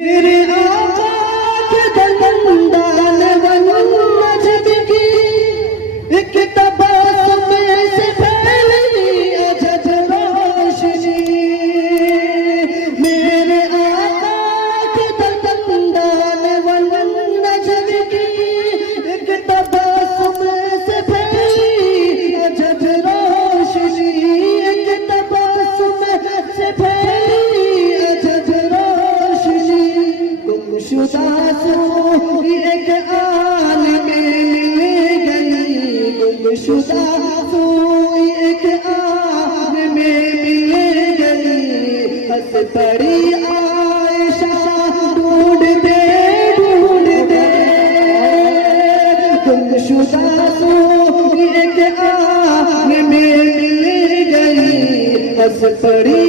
मेरे आका के दंदान वजब की एक तबस्सुम से फैली अजब रोशनी। मेरे आका के दंदान वजब की एक तबस्सुम से फैली अजब रोशनी। एक तबस्सुम से फैली अजब रोशनी। गुमशुदा सूई एक आन में मिल गई। गुमशुदा सूई एक आन में मिल गई। हंस पड़ी आयशा ढूंढते ढूंढते। गुमशुदा सूई एक आन में मिल गई। हंस पड़ी